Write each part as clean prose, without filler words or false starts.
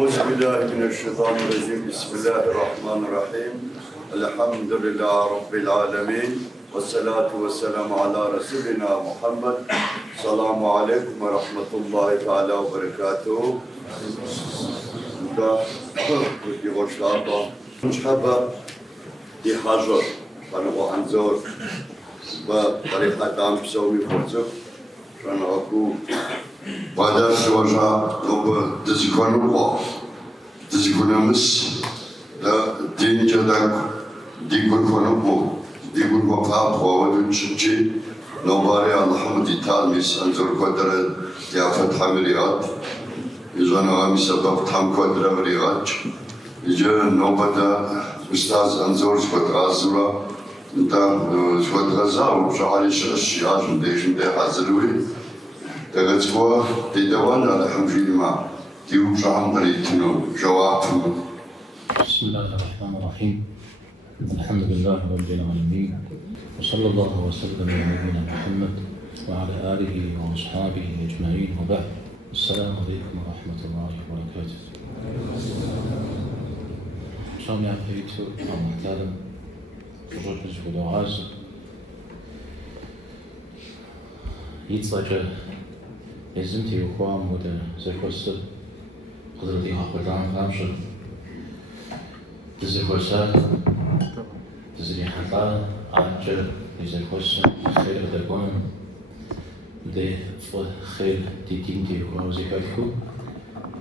أعوذ بالله من الشيطان الرجيم. بسم الله الرحمن الرحيم. الحمد لله رب العالمين. والصلاة والسلام على رسولنا محمد. السلام عليكم ورحمة الله تعالى وبركاته. Da Divoshaba, Chaba, Dihazor, Panago Anzor, Barikhatam Somi Forzo, Ranaku, Bada Soja, Noba, Dizikonamus, the Dinjadak, Digunkonopo, Digunwapa, Chichi, nobody Alhamditalmis, Anzor Quadra, Yafat Hamiliat. إجانا سبب تام كودرا بريغاج إجا نوبدا أستاذ أنزور شوت غازورا نتا شوت غزاو شعالي الشياج نديشن دي حازروي تغتوا تدوان على حمشي ما تيوب شعام بريتنو جواب. بسم الله الرحمن الرحيم. الحمد لله رب العالمين وصلى الله وسلم على نبينا محمد وعلى آله وأصحابه أجمعين وبعد. السلام عليكم ورحمة الله وبركاته. شلون يا حبيبتو الله تعالى فرج بزود وعاز يتصاجع يزمتي وقوام ودا زي كوست قدرتي هاخدان غامشر تزي كوسا تزي حقا عاجر زي كوست خير بدكون de خير تيتينتي وزكاتكو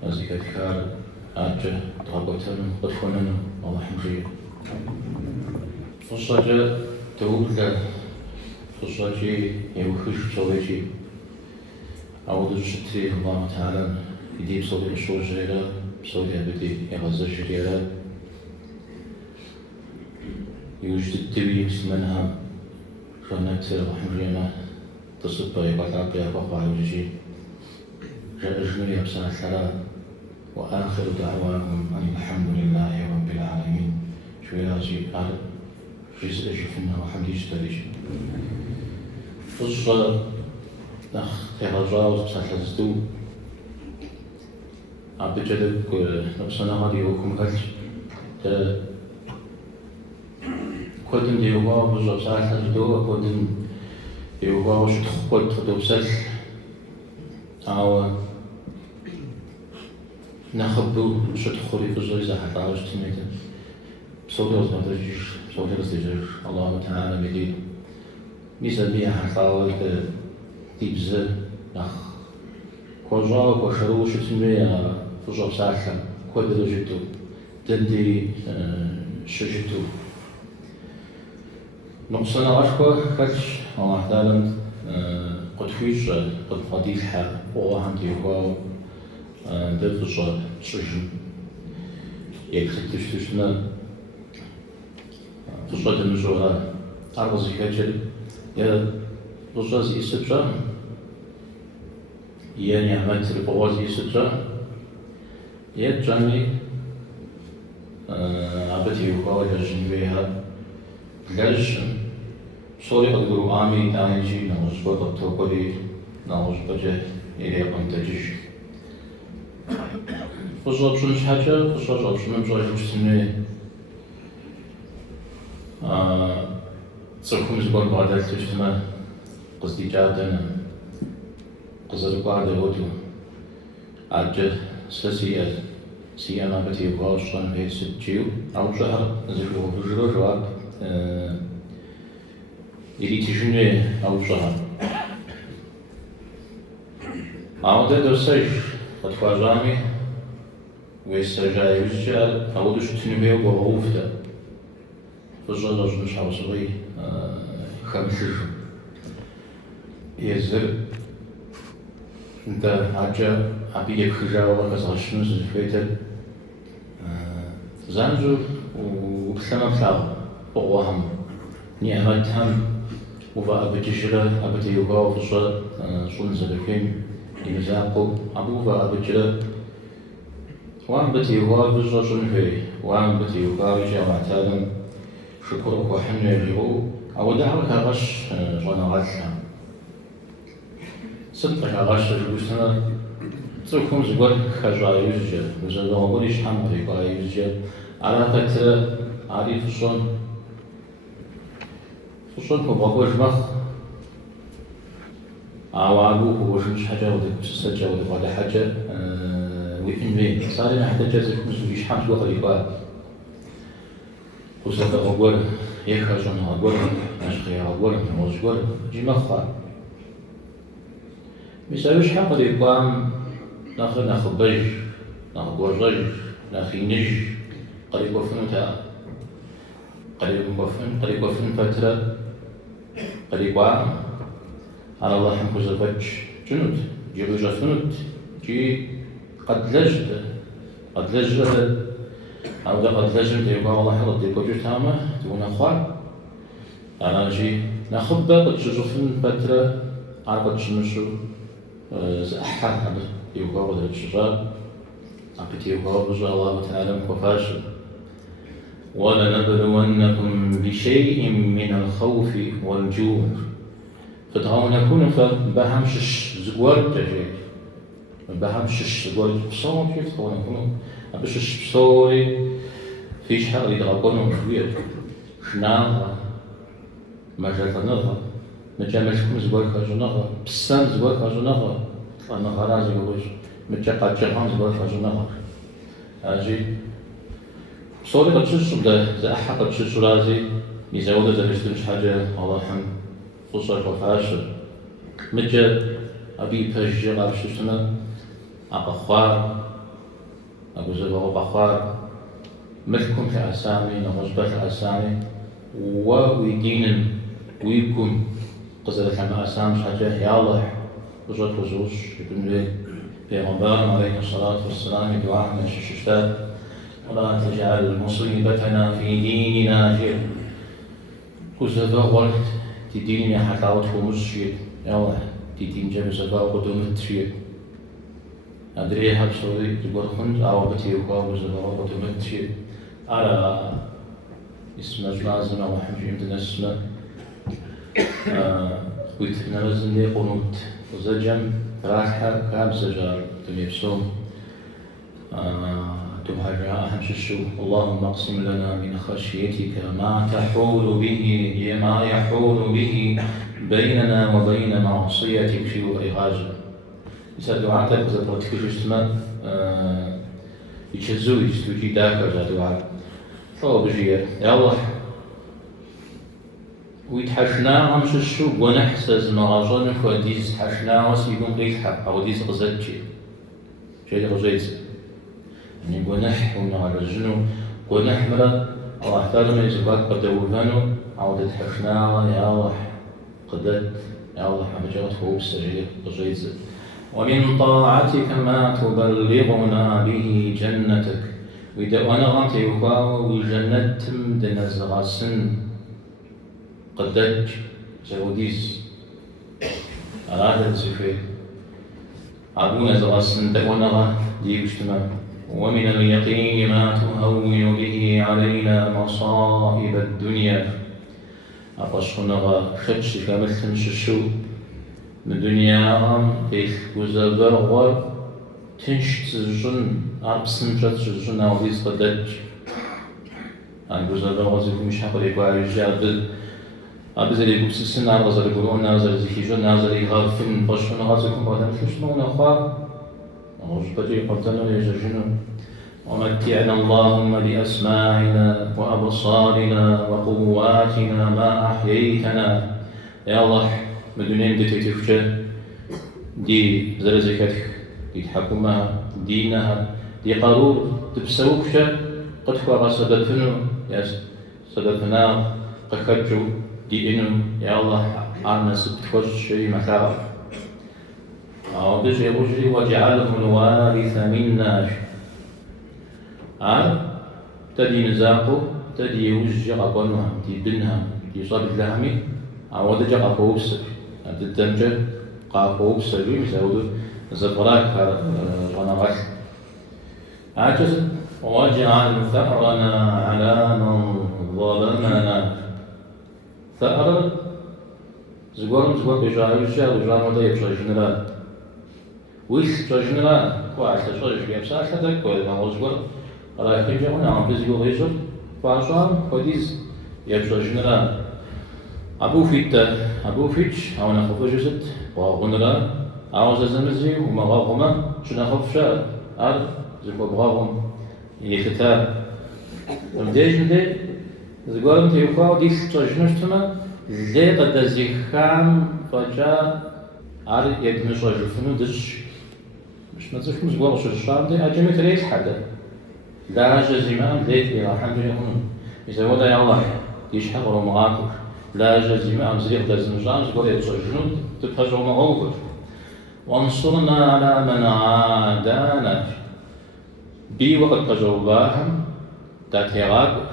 زكاتكار أجا تغبطنا بطفنا الله حمشي فصاجة تقول فصاجة يوخش صوتي أعوذ الشتري الله تعالى يديب صوتي الشوج جيرا صوتي أبدي يغزر جيرا يوجد التبي منها شانت رحمجينا تصب يقطع بقى وجهي جاء بسنة الثلاث وآخر دعواهم أن الحمد لله رب العالمين. شوي راجي قال جزء شفنا وحمد يشتري فصل نخ تهجاوز بسنة الزدو عبد جدك نفسنا غادي وكم غلج كودن ديوغا بزو بسنة الزدو كودن يوغا وش تخبط تدوسل أو نخبو وش تخوري في الزوجة حتى عاوش تميت صوتي ما تجيش صوتي بس تجيش الله تعالى مديد مثل بيها حتى عاوش تيبز نخ كوجا وشرو وش تميت في الزوجة ساعة كل درجته تدي شجته نقصنا عشقه كش الله تعالى قد فيش قد فضيل حال والله عندي هو دفع شجن يكتب تشتنا تصدق المجرى أربع زكاة يا رجاز يسجى يعني عملت البواز يسجى يا جاني عبتي هو يجن بها لاش صوري أقولوا آمي تانيجي نوجبة بتوكلي نوجبة جه إلى قمتجيش فجأة بشنش حاجة فجأة بشنم جاي بشتني تصرفون زبون بعدال تجتمع قصدي جادنا قصدي بعد غدو عجل سيئة سيئة بتي وغاشان في سجيو أو شهر زفو بجرو جواب إلي تجني أو شهر عودة درسيش قد فاجامي ويسترجع يسجل أودش تنبيه وغوفته فجأة جنش عوصبي خمسش يزر انت عجا عبي يكخجا ولا كسغشنوس الفيتل زانجو وبسلام فلاغ بغوهم نعمتهم وفا أبتجرة أبتيوغا وفصل شون زبكين يمزاقو أبوفا أبتجرة وان بتيوغا بجرة شنفي وان بتيوغا رجع معتادم شكرك وحنة يجيبو أو دعوك غش جوانا غشها صدقك غش جوستنا تركم زغور خجا يوجد وزغور بوليش حمد يبقى يوجد على فترة عارف فصون مبغوش مخ عوالو هوش مش حاجة ودك تسجل ودك ولا حاجة وإنوين صار ما حتى جازك مش حمد وقت يبقى وصلت أقول يخرجون أقول نشقي أقول موجود جي مخا مسويش حق يبقى ناخذ بج ناخذ وجج ناخذ نج قريب وفنتا قريب وفن فترة قريب وعام على الله حمكو زفج جنود جيبو جفنود جي قد لجد أو ده قد لجد يبقى والله حلط يبقى جو تامة دون أخوار أنا جي ناخذ قد جفن فترة على قد شمشو زأحد يبقى ولا الشجار عقد يبقى بجا الله تعالى مكفاشل ولنبلونكم بشيء من الخوف والجوع فتعاونكون فبهمش زغوار تجيك بهمش زغوار بصوم كيف تعاونكون أبشش بصوري فيش حق يدغبونهم شوية شناغة مجالتناغة مجاملكم زغوار خرجناغة بسام زغوار خرجناغة أنا غرازي بقولش متجقد جهان زغوار خرجناغة أجي صوري قد شو ده زي أحد قد شو رازي ميزاودة زي مش حاجة الله الحمد خصوصا كفاشل متجا أبي بجي غاب شو سنة أقخوار أبو زبا أقخوار مثلكم في أسامي نغزبة أسامي ويدين ويكون قصدت لما أسامي حاجة يا الله وجود وزوج يكون لي بيغمبار عليه الصلاة والسلام دعاء من الشتات ولا تجعل مصيبتنا في ديننا جير وزبا ولد تدين يا حتاوت ومشيت يا الله تدين جاب زبا قدوم تشيت أدري هل سوري تقول خنت أو بتي وقاب زبا قدوم تشيت على اسم لازم أو حمشي عندنا اسمه ويتنرزن لي قنوت وزجم راحة كاب زجار تميبسوم تهجع أهم شو اللهم اقسم لنا من خشيتك ما يحول به بيننا وبين معصيتك في إغاجة يسأل دعاتك إذا ترتك جسما يتشزو يستوجي داكر ذا دعاء فهو بجير يا الله ويتحشنا همش الشو ونحسز مراجون فوديز حشنا وسيقوم قيتحق أو ديز غزتشي شيء غزيز يعني قنح ونعرجنو قنح مرة الله احتاج من يزباك قدوغانو عودة حشنا يا الله قدت يا الله حمجات هو بسجير غزيز ومن طاعتك ما تبلغنا به جنتك وإذا أنا غمت يقاو وجنتم دنزغاسن قدج زوديز أرادت زفير عبونا زغاسن تقونا دي اجتماع ومن اليقين ما تهون به علينا مصائب الدنيا أقصنا خدش كمثل ششو من الدنيا إيش وزبر تنشت الجن أبسم جت الجن أو ديز قدج عن وزبر وزيكم مش حقل يقع الجاد أبزر يقول سن أرزر يقولون أرزر زكيجون أرزر يغافن بشون غازكم بعدين شلون أخوة وجبتي قتلنا يجرجون ومتعنا اللهم بأسماعنا وأبصارنا وقواتنا ما أحييتنا يا الله مدنين دي تتفجأ دي زرزكتك دي تحكمها دينها دي قارور تبسوكشة قد فوق سببنا يا سببنا قد دي إنه يا الله عنا سبت شيء مثال أو بجي رجلي وجعله الوارث منا تدي نزاقه تدي وجه قنوها دي بنها دي صاد اللهمي أو دجا قوبس الدمجة قوبس اللي مسعود زبراك غنغش عجز وجعل ثأرنا على من ظلمنا ثأر زغور بجاي وجا وجا مدى يبشر جنرال ويش تجنرا كواس تجرج بيمسا كذا كوي ما وزغر رايح يجون عم بزيو غيزر فاشام كوديز يجنرا أبو فيتش أو نخوف جزت وغنرا أو زمزي وما غاهما شنا خفشا أر زكو بغاهم يكتاب وديش ده زغارم تيوكاو ديس تجنشتما زي قد زيخام فجا أر يدمج رجفنو دش مش متزوج مش قوي شو الشام ده أجمع تريس حدا لا جزيمة ليت إلى الحمد لله إذا ودا يا الله يشحق رمغاكر لا جزيمة أمزريق دزنجان زقول يتجنون تبهجوا معوفر وانصرنا على من عادانا بي وقت قجوباهم تاتيغاكر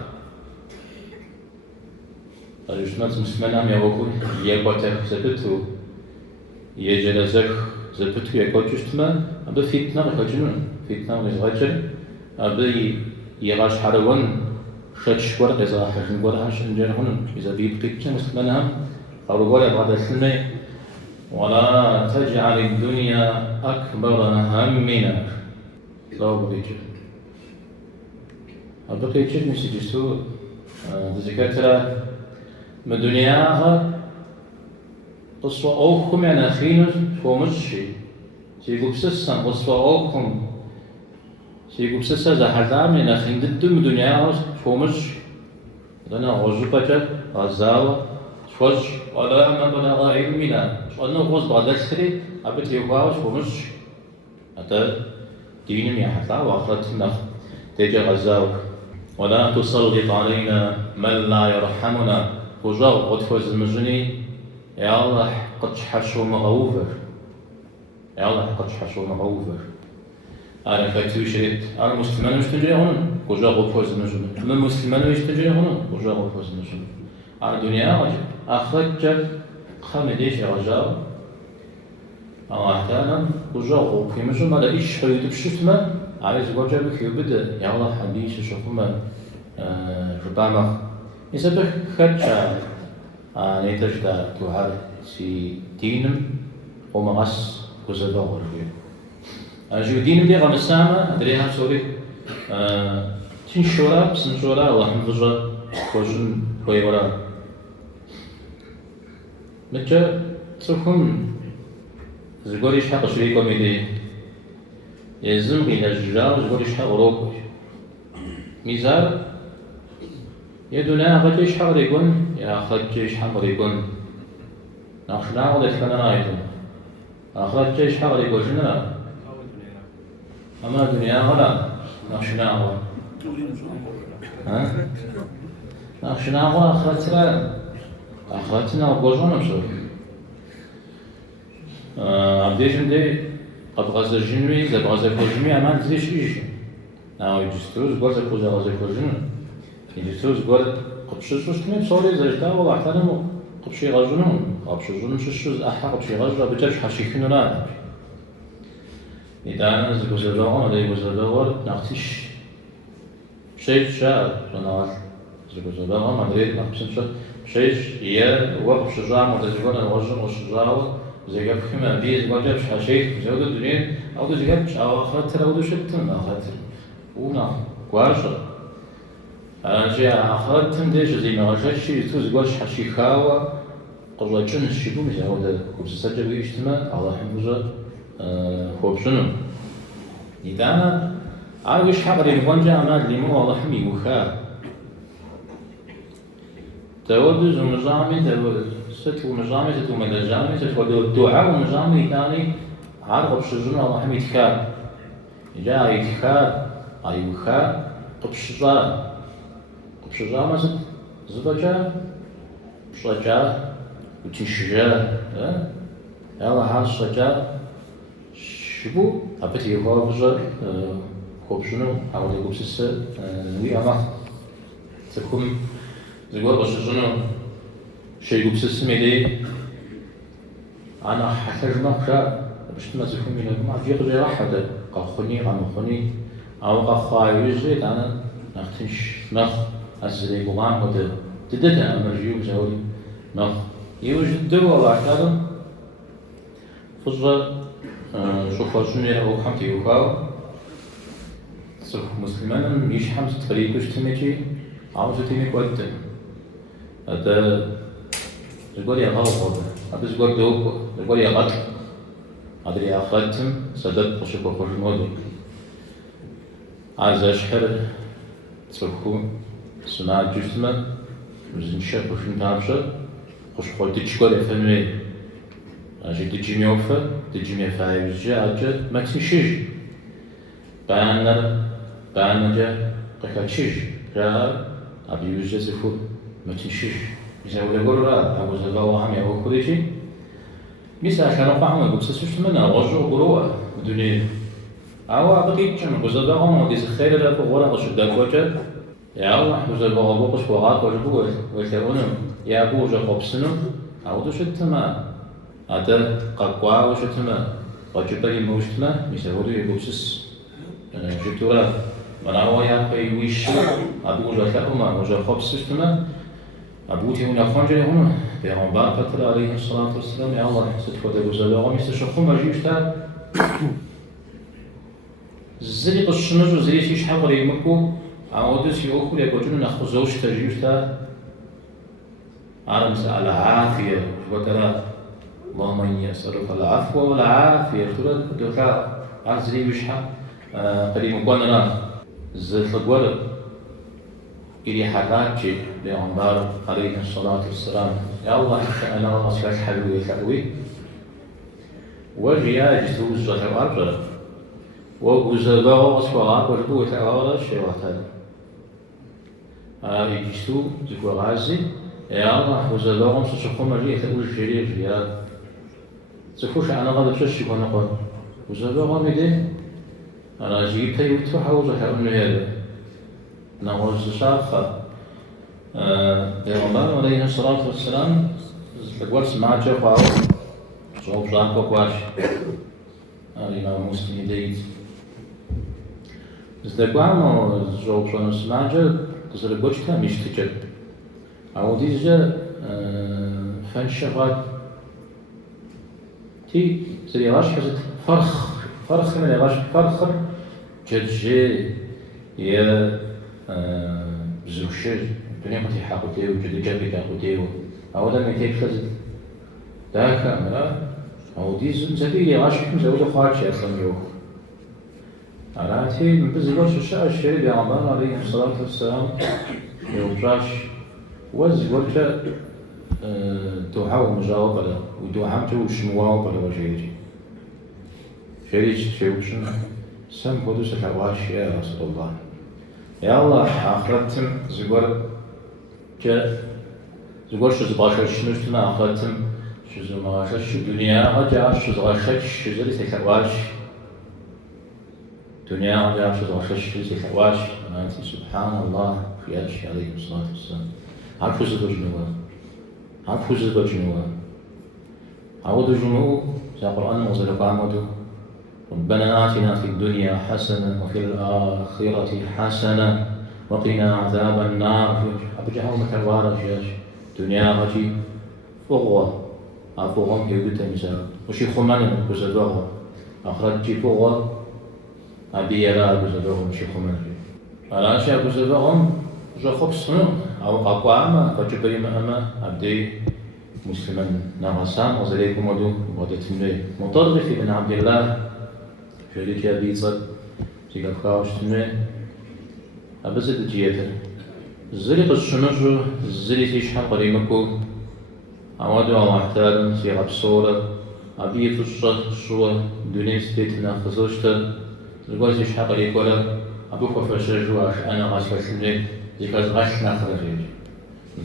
الجنات مسلمان يغوكو يقوتك زبتو يجلزك زبتو يقوتشتما أبا فتنة غجنون فتنة غجن أبا يغاش حروان شش ورق إذا حجن ورق عشان جرهن إذا بيبقيتش مسلمانهم أو ولا بعد السنة ولا تجعل الدنيا أكبر همنا لا بقيتش بقيتش مسجسو ذكرت من دنياها قصوا أوكم يعني خينوس فومشي سيقول بسسا قصوا أوكم سيقول بسسا زحزام يعني خين ضد من دنياها فومش أنا غزبة غزاوة شوج ولا ما بنا غايب منا أنا غز بعد السري أبيت يقاوش فومش هذا دين يا حتى وآخرتنا تيجي غزاوة ولا تسلط علينا من لا يرحمنا وجاو غدفوز المجني يا الله قد حشو مغوفر يا الله قد حشو مغوفر أنا كاتو شريت أنا مسلمان مش تجي هون وجاو غدفوز المجني أنا مسلمان مش تجي هون وجاو غدفوز المجني على الدنيا واجب أخرج خمديش رجاو أو أحيانا وجاو غدفوز المجني هذا إيش خيوط بشتمه عايز وجه بك يبدأ يا الله حديث شوفما ربما يسبح خدشة نيتجدا توهر سي دينم ومغس وزبا ورغي أجو دينم دي غمسامة أدريها سوري تنشورا بسنشورا الله حمدجا كوجن كوي ورا متى تكون زغوري شحق شريكو ميدي يزم إلى الجار زغوري شحق روكو ميزار يدنا غتيش حق يكون يا خديش حق يكون نخشنا ولا كنا رايتم خديش حق يكون شنو أما الدنيا ولا نخشنا ولا ها نخشنا ولا أخرتنا وجوجنا مشوا عبديجم دي قد غزة جنوي زب غزة كوجمي أمان تزيش إيش ناو يجستوز غزة كوجنا يجوز قال قبشة تمين صوري زجدا ولا احترموا قبشة غجنون قبشة غجنون شوز أحا قبشة غجلا بتجش حشيكين ولا إذا أنا زوجة ولا زوجة نختيش شيء شاء جنال زوجة ما أدري نقصن شيء هي وقت شجاع متزوجون الغجن والشجاع زي قبل كم بيز قبل حشيك زود الدنيا أو زي قبل أو خاطر أو شتم خاطر ونا قارشة جاء آخرتهم ديش زي ما غشاشي توز قوش حشيخاوة قرر جن الشيبو مثل هذا كوبس سجل ويجتمع على حمزة خوب شنو إذا عاوش حقر يبغى أماد ليمو الله حمي وخا تود زمزامي تود ستو مزامي ستو مدزامي تود الدعاء ومزامي ثاني عارف بشجون الله حمي تخاب جاء يتخاب أيوخا قبشجار قبشجار مثلا زبجة شجاع وتشجاع يلا هذا الشجاع شبو أبتي يخاف بزر خوب شنو حاول يقول سس ويا ما تكون زقور بس شنو شيء يقول سس ميدي أنا حتى ما كا بس ما تكون من ما في غير راحة قخني قمخني أو قخايز أنا نختش نخ أزلي بوان وده تدتنا مرجيو زاوي نخ يوجد دوا بعد فزر شوفاجني أو حمتي يوكاو صرف مسلمان مش حمس تريكوش تمشي عاوز تيمك وقت هذا يقول يا غلط هذا يقول دوب يقول يا غلط هذا اللي أخذتم سدد وشوفوا كل الموضوع عايز أشحر تصرفون سماع جسمه وزين شاف وش نتعرفه خوش قلت تشكر فنوي أجي تجي ميوفا تجي ميوفا يجي ما تمشيش بعنا جا قكاتشيش جا أبي يوجد زفور ما تمشيش إذا ولا يقول لا أبو زبا وهم يأكل كل شيء مثل عشان أقام يقول سوش منا رجع قروة الدنيا أو أبغى كم أبو زبا هم ديز خير لا فوقنا قش دكوجة يا الله أبو زبا أبو قش وقات وجبوا ويكونهم يا أبو جا قبسنو أو دوش التما هذا ققوا وش التما وجبري موجتما مثل هو يقول سس جتورا مناوا يا في ويش أبو جا كأمة وجا قبس التما أبوتي هنا خنجر هنا بيغمبار فترة عليه الصلاة والسلام يا الله ستفوت أبو زبا غمي سشخوم أجيبتا زري قشنج وزري شيش حقر يمكو عودس يوكل يقولون نخزوش تجيبتا أنا مسألة العافية وترى اللهم إني أسألك العفو والعافية ترى دوكا عزري وشحا قريب مكوننا زرت القول إلي حراجي بيغمبار عليه الصلاة والسلام يا الله أنا الله سلاك حلوي وجيا جتوز وتوارجل وغزباء وصفاء وجبو وتعالى الشيواتان يجتو ذكو غازي يا الله غزباء ومسوشخو مجيه تقول جرير يا تفوش أنا غادر تشي ونقول غزباء ومدي أنا جيبت يوتو حوزة كأنه هذا نغوز شاخة بيغمبار عليه الصلاة والسلام تقول سماع جفاو صوب جانكو كواش الإمام مسلم يديد زدقوانو صوب جانو سماع جا تزرقوشتا مشتجل أو ديجا فانشغال تي زري غاش حزت فرخ من غاش فرخ جدجي يا زوشر الدنيا ما تحققتيه وجد جابك أخذتيه أو لم يتكلم ذاك أمره أو دي زبيلي عاشق مزوج خارج أصلا يوم على من بزوج الشيء بيعمل عليه الصلاة والسلام يوجاش وزوج دعاء مجاوبة له ودعاء توش موابة وجيري شيء وشن سم قدوس الحواش يا رسول الله يا الله آخرتم زغور شو زباشر شنوشتنا آخرتم شو زماشر شو دنيا هجا شو زغاشر شو زري سكواش دنيا هجا شو زغاشر شو سكواش أنت سبحان الله في أشياء عليه الصلاة والسلام عفوز بجنوا عفوز بجنوا عود جنوا في القرآن مزل قامته ربنا آتنا في الدنيا حسنة وفي الآخرة حسنة وقنا عذاب النار أبجحوا مكروارا جاش دنيا غجي فغوة أفغم يوجد مثال وشي خمان بزدوه أخرج جي فغوة أبي يلا بزدوه وشي خمان على أشياء بزدوهم جو خبصنا أو أقوام فجبري مهما أبدي مسلما نغسان وزليكم ودو ودتمني مطرف بن عبد الله شريك يا بيصل تيجا فراش تمني أبزد جيته زري قشنجو زري تيشحن قريمكو أودو محتال سيغا بصورة أبي فشة شوى دوني ستيتنا خزوشتا زغوز تيشحن قريكولا أبو خفشة جواش أنا غاسفة شمني زيكاز غاشنا خرجيج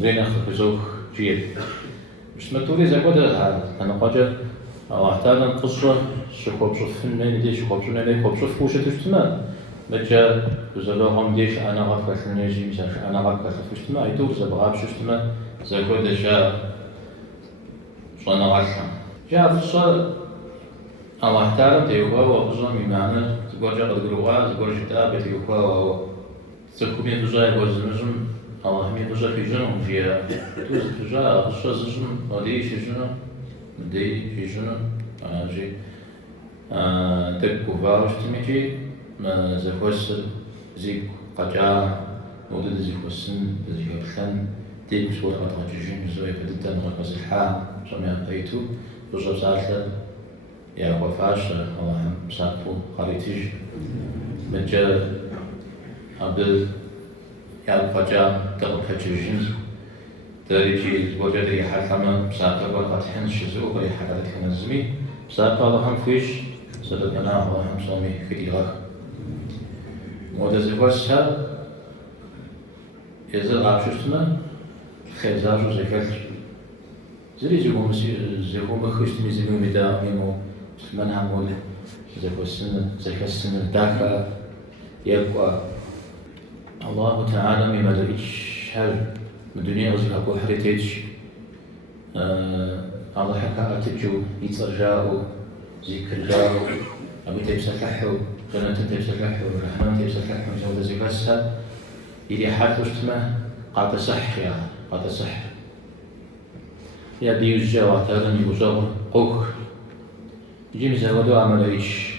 زينا خفزوخ جيت مش متوري زغودا أنا قاجة محتال قصة شكوب شوفن من دي شكوب شوفن من كوب شوف وش تجتمع بجا بزلوهم ديش أنا غفك نجي مثلا أنا غفك تجتمع يدور زبغاب شتمع زكود جاء صنع عشان جاء في الصلاة الله تعالى تيوكا وقزم يمعنى تقول جاء قد قلوها تقول جتاب تيوكا وتسكم يتجا يقول زمزم الله هم يتجا في جنهم فيها تجا في الصلاة زمزم ودي في جنهم دي في جنهم أجي تبقوا فارشتميجي زخوس زيك قجا ودد زيك وسن زيك بخن تيك سوى قطعجين زوي بدتن غكوز الحام شميا بيتو بجب سالة يا وفاش الله مساقو قريتيج مجا عبد يا قجا تغفجين تريجي وجدي حكما مساقو قطحن شزو بي حكالت كنزمي مساقو الله فيش سببنا الله صومي في ديغا ودزيغوسها يزل عشتنا خيزاجو زكاة زري زيغو مخشتني زيغو مدا ميمو سلمان عمول زكاة السنة الداكا يبقى الله تعالى مما دريش هل من دنيا غزل أبو حريتيج الله حكا أتجو يترجاو ذكر جاو أبي تبسكحو جنة تبسكحو الرحمن تبسكحو جودة زكاسها إذا حد وشتما قاعدة صح يا قاعدة صح يا بيوجا وعتارن يوجا قوك يجي مزاودو عمل إيش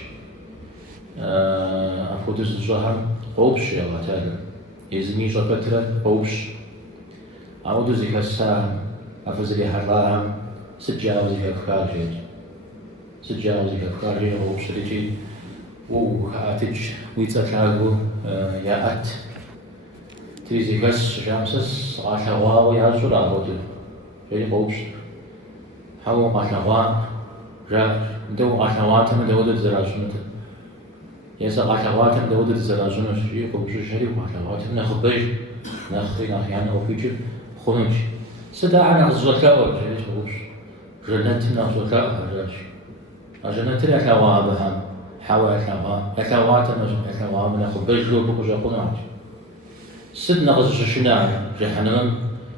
أفودس الجهر قوبش يا وعتارن يزمي جبترة قوبش عودو زكاسها أفزلي حرام سجاو زكاة جيد سجاوزي كفكاري وشريجي وهاتج ويتساكاغو يا أت تيزي بس شامسس عشاوا يا شرا هودو جاي قوش حاو عشاوا جا دو عشاواتنا دودة زراجنة يسا عشاواتنا دودة زراجنة شي قوش شري عشاواتنا نخبج نخبي أحيانا وفيجي خنوش سداعنا غزوكاو جاي قوش جنتنا غزوكاو جاي أجنت الأكوا بهم حوا أكواتنا أكوا من أخو بجلو بكوجا قناج سدنا غز ششنا جهنم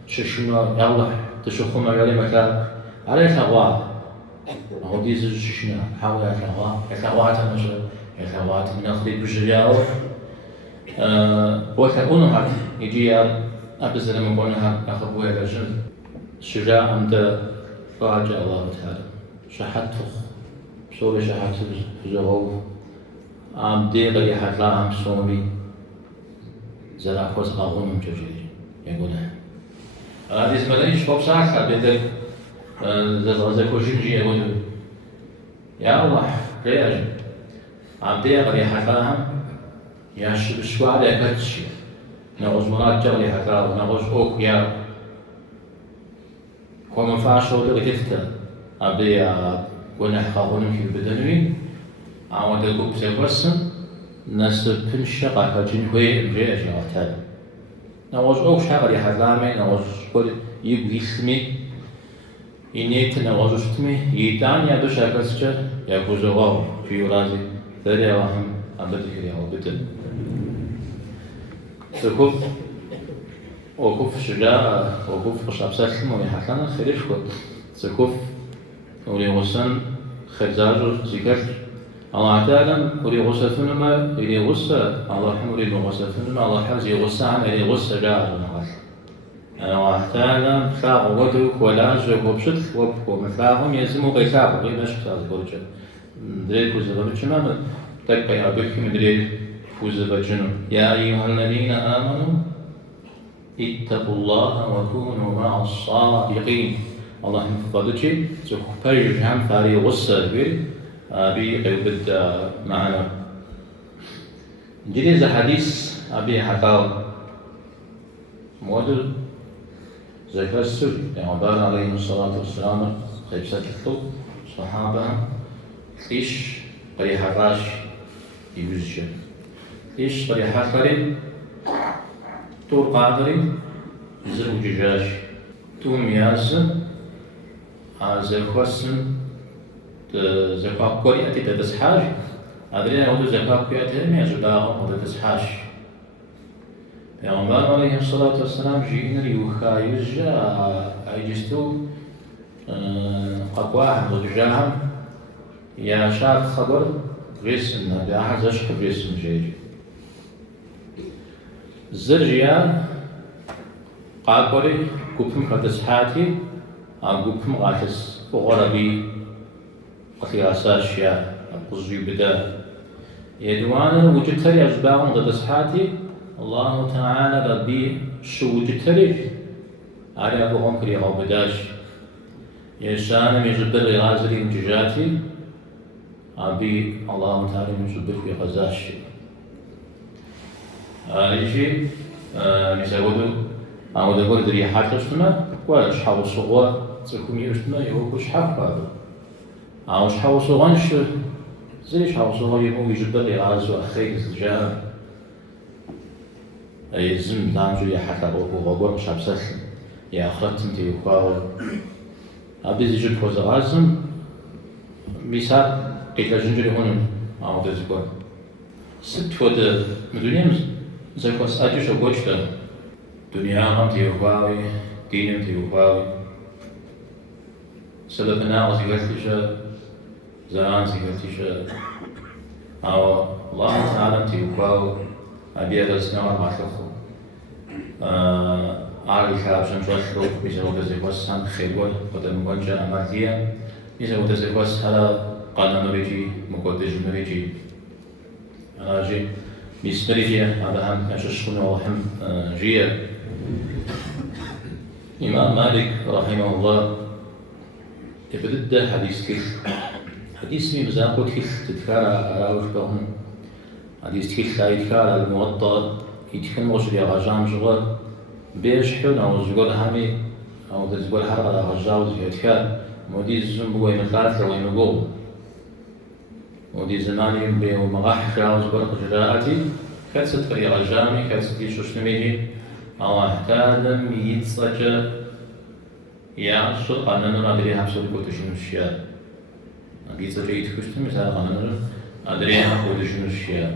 ششنا يلا تشوفهم على مكان على أكوا أهو ديز ششنا حوا أكواتنا أكواتنا أخذ بجلاو وكأنها يجي أبزل من قنها أخبوه لجن شجاع عند راجع الله تعالى شحته سوري شحات زغو عم ديغ يحط لهم سومي زرع خوز أغنم جوجي يقولها هذه زملائي شباب ساعة بدل زغزكو جنجي يقولوا يا الله رياج عم ديغ يحط لهم يا شوال يكتشي نغوز مناجر يحط لهم نغوز أوك يا كومن فاشو دغ تفتا عبدي ونحققون في البدنوي عود الكوب سيبرسن ناس بنشة قاعدين هوي رجع جواتها نواج أوش حقري حزامي نواج كل يبغي اسمي إنيت نواج شتمي يدان يا دوش أكسر يا كوزواو في ورازي ثري واهم أبدي كريه وبدل سكوف وكوف شجاع وكوف قشاب سلم ويحكنا خريف كوت سكوف ولي غسن خزاج ذكر الله تعالى ولي غسفن ما ولي غس الله حم ولي غسفن ما الله حز يغس عن ولي غس جاء نغش الله تعالى خاغ ودك ولا جب وبشت ومثلهم يزمو قيساب غير مش خاص برجع دري كوزا بتشمام تبقى أبيك مدري كوزا بتشنو يا أيها الذين آمنوا اتقوا الله وكونوا مع الصادقين الله يحفظك زخبرج هم فاري غصة بير أبي قلبت معنا جديد حديث أبي حكاو مودل زي فسر پیامبر علیه الصلاة والسلام خیبسة الطب صحابة إيش قريحة راش يوزج إيش قريحة قريب طور قادري زوج جاش توم ياز زخوسن زكاة كوري أتي تدسحاج أدري أنا زكاة كوري أتي مي أجداهم تدسحاج پیامبر علیه الصلاة والسلام جينا يوخا يوزجا أيجستو قطواهم وجاهم يا شاب خبر غيسن بأحد زشق غيسن جيجي زرجيان قاقوري كوبهم قدسحاتي قوبهم قاتس وغربي قياساشيا قزي بدا يدوانا وجتري أجباهم ضد سحاتي الله تعالى ربي شو وجتري على أبوهم كري أو بداش يشان يجبر لغازري مججاتي أبي الله تعالى يجبر في غزاش يجي يسودو أو دبر دري حتى شتما وش حاول صغوا تكون يشتما يوكش حفا أو شحاول صغانش زي شحاول صغوا يبغوا يجبر لغازو أخيك زجاج أي زم دامجو يحتى وغور مش عبسس يا أخرت أنت وقاول أبي زي جبر زغازم مثال قيل جنجري هون أو دزقون ست ود مدنيا زي كوس أجيش أقولش دنيا هم تيوقاوي دينم تيوقاوي سببنا وزيغتيشا زمان زيغتيشا أو الله تعالى تيوقاوي أبي أدرسنا ما تلخو عارف كلام شنشوشرو بيسمو تزيغوس هم خيلول قدام وجه أمريكيا بيسمو تزيغوس هذا قانون ريجي مقدس ريجي أنا جي بيسمريجي هذا هم أشوفنا وهم جيه إمام مالك رحمه الله يبدأ حديث كيف حديث مي مزاقو كيف تذكر أراوش بهم حديث كيف لا يذكر الموطأ يتكلم وشري غجام شغل بيش حون أو زقول همي أو تزقول حرق على غجاوز يذكر مودي الزنبو ويمثلات لو يمقول ودي زماني بمغاح خلاص برق جراءتي كاتست في غجامي كاتست في شوشنميجي أو احتادم يتصجى يا شو قانون أدري هم شو بقولشون الشيء أجيزة جيت كشتم مثلا قانون أدري هم بقولشون الشيء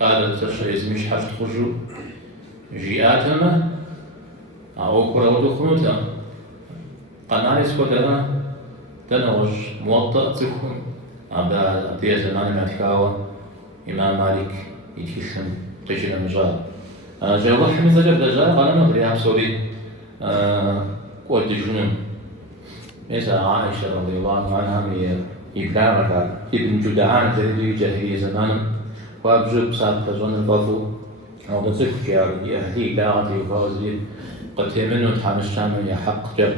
هذا تشري اسمش حفظ خشوع جياتنا أو كرة ودخنوتا قناة سكوتنا تنوج موطأ تكون أبدا زمان ما تكاوى إمام مالك يتكلم قيشنا مجال جاوب حمزة جاب دجال قال ما أدري هم سوري قوة جنون مثل عائشة رضي الله عنها يبلغ ابن جدعان جديد جاهلية زمان وأبجب سابق زون الضفو أو تصف يهدي لاغتي وفوزي قد منه تحامش كانوا يحق جب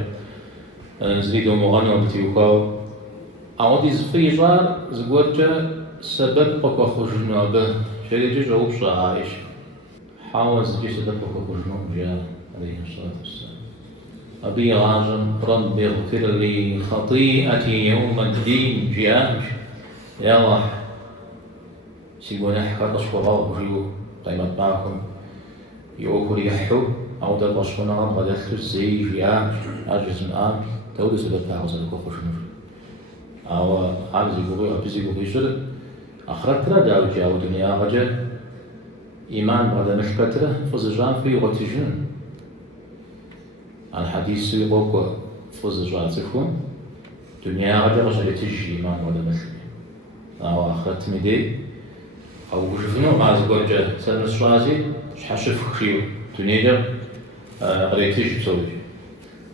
زيدوا مغنوبتي وكاو أودي زفيجار زوجة سبب قوة خشنوا به شريجي جواب شعائش حاول زجي سبب قوة خشنوا جاء عليه الصلاة والسلام أبي غاجم رب اغفر لي خطيئتي يوم الدين جاء يا الله سيقول نحكا تشكرا وجيو قيمت معكم يوكل يحو أو تبصنا غدثت الزي جاء أجز الآن تود سبب تعوز لكو خشنوا أو عايز يقولي أبيزي يقولي شر أخرتنا داو جاو دنيا غجة إيمان بعد مشكتره فزجان في غتجون الحديث يقول فزجان تكون دنيا غجة غجة تجي إيمان بعد مشكتره أو أخرت مدي أو وشفنو عايز يقول جا سلم شوازي شحشف خيو دنيا غري تجي بسوي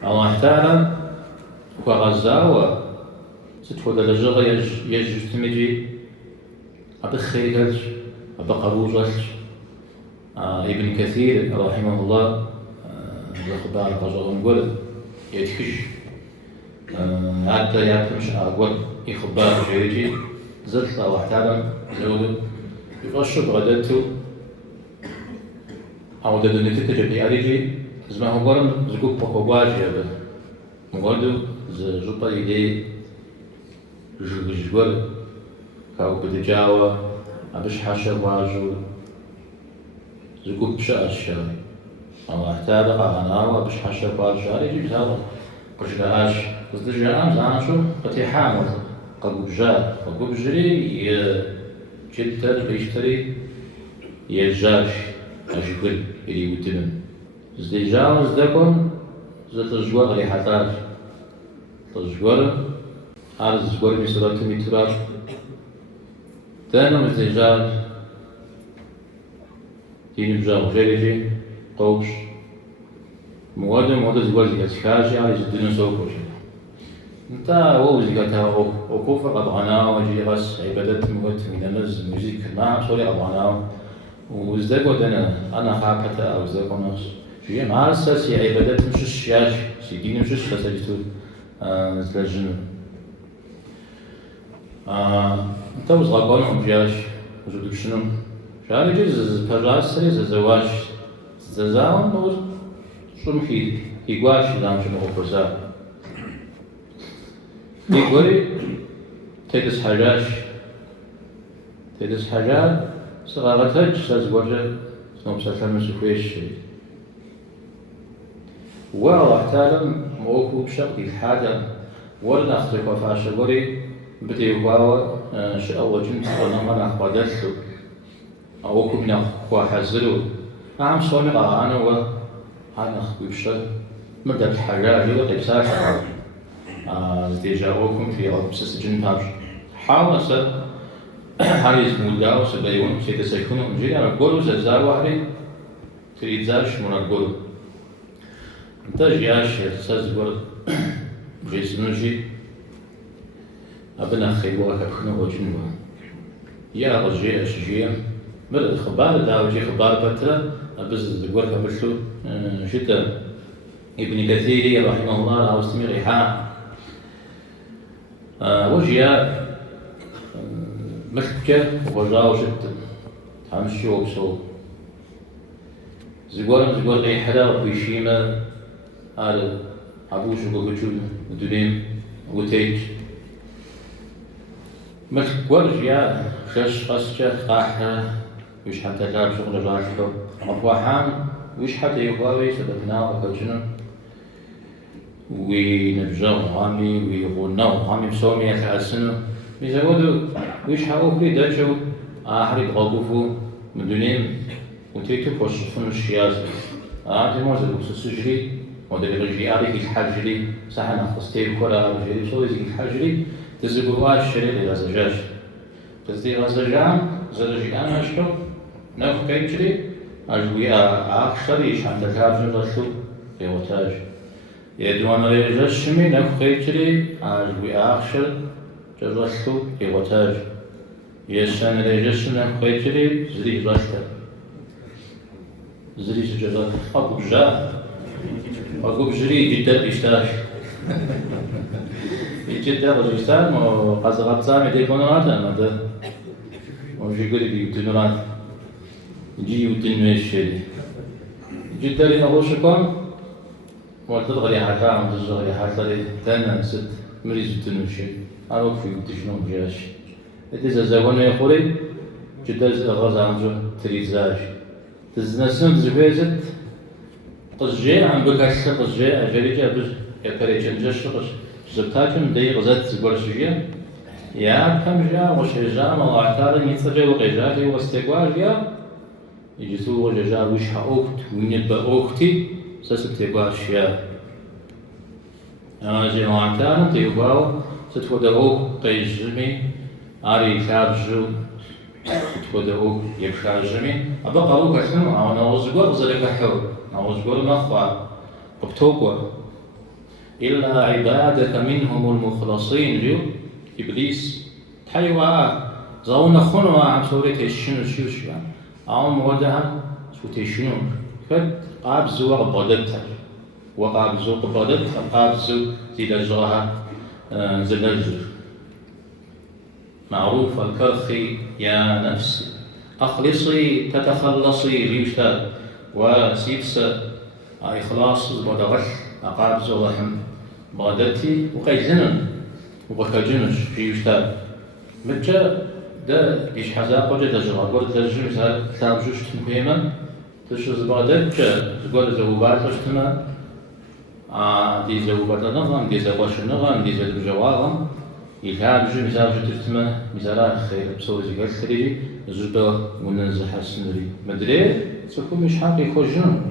أو احتالا وغزاوة ستفود لجغة يجتمجي أبخيرج أبقروجج ابن كثير رحمه الله الأخبار رجل نقول يتكش حتى يعتمش أقول إخبار جيجي زلت واحتالا زودو يفشب غدته أو دادو نتيجة بياريجي زما هو زقوب بقواجي أبدا مقولدو زجوبا يدي جوجل كاو بدجاوة أبش حاشا واجو زقوب بشاء الشاري أو احتاج قاناوة أبش حاشا واجو يجي بتاعه قشلاش قصدجان زانشو قتي حامل قلب جار قلب جري جدر بيشتري يجارش أشكل يلي وتمن زدجاوز دكون زت الجوار اللي حتاج الجوار عرض زبور مسرات متراب تانو متجار تين بجاو جريجي قوش مواد زبور زي كاجي على جدنا سوكوش نتا ووزي قتها وكوفة قبغنا وجي غس عبادة موت من النز ميوزيك ما صوري قبغنا وزدقوا دنا أنا خاكتا أو زدقوا نفس شيء ما أساسي عبادة مش الشياش سيدين مش فسجتوا مثل الجن نتا وزغاقونهم جاش وجدوا شنو شاري جز فراس سري زواج زاون نور شمخي يقواش دام شنو قبرزا يقولي تدس حاجات صغارتها سازوجة نوبساتها من سفويش وراح تعلم موكو بشق دي الحاجة ولا أخطيك وفاشا قولي بدي يقاوة أول جنت ونما نخبادتلو أوكو من أخوة حزلو أعم صومي غانا وأنا أخوي بشق مدى الحاجة يوضع بساعة زديجاوكم في أبسس جنتاج حاول حارس مولا وسبايون سيتسكنوا مجري أنا أقول زار واحد تريد زارش من أقول أنت جياش سازور جيسنوجي أبنا خيبوا كأخنا وجنوا يا رجال أشجيا مر خبار داوجي خبار بترا أبز زور كمشلو شتى ابن كثير رحمه الله أو استمر ريحان وجيا مشكة وجاو شت همشي وبسو زغور لي حدا ويشيما على أبوش وجوجل دونيم وتيج مشكور جيا شش قصة قاحة وش حتى جاب شغل جاشلو مطوحان وش حتى يقاوي سببنا وكجنون ونبجاو غامي ويغناو غامي بسومي يتعسنو بيزودو ويش حاوه لي داجو أحرق غلوفو من دونين وتيتو بوشفون الشياز عادي موزة بوسسجري ودري رجي عليك الحاجري ساحنا خستير كورا وجري صوزي الحاجري تزقوا الشريط إلى زجاج تزدي غزجان زرجي أنا أشتو ناخ كيتري أجوي أكثريش عند الكابجن رسو في وتاج يدوان ريجشمي ناخ كيتري أجوي أكثر جرسو في وتاج يشان ريجشم ناخ كيتري زري رشتا زري جرات أبو أقول بجري جدا بيشتاش جدا بيشتاش وقصة سامي ديكونات أنا ده ومشي يقولي بيوتنورات يجي يوتن ماشي جدا لي نغوشكم وتدغري حكام تدغري حكام تانا ست مريز يوتنوشي أروك في يوتشنو جاش إذا زوجنا يخوري جدا غاز عنجو تريزاج تزنسون زبيزت قصجي عم بكسر قصجي أجريجا بس يكريجن جشقش زبطاكم دي غزات زبورشيا يا كم جا وشجع ما اعتار يتسجل وقجاتي واستقوال يا يجسو وججا وش حقوقت وينبا أوقتي سستقوال شيا أنا جي ما اعتار تيوباو ستودعو قيجمي عاري خابجو ستودعو يبخاجمي أبقى أوك أحنو أنا وزقور زلك حو نوزقور نخوة بطوقوا إلا عبادك منهم المخلصين جو إبليس تحيوا زاونا خنوا عم سوري تيشنو شوش يعني عم ودها سو تيشنو فد قابزو قبضتها وقابزو قبضتها قابزو زلجها زلجر معروف الكرخي يا نفسي أخلصي تتخلصي ريشتا وسيبسا إخلاص بدغش أقابز رحم بادتي وقيزنن وبكجنش في يشتاب متجا ده ديش حزاق وجه تجرى قول تجرى مثال كتاب جوش تنكويما تشوز بادت جا تقول زوبات وشتما دي زوبات نظام دي زواش نظام دي زوب جواغم يكاب جو مثال جو ترتما مثال خير بصوري قال خريجي زوبا وننزح السنري مدري سكون مش حاقي خوجن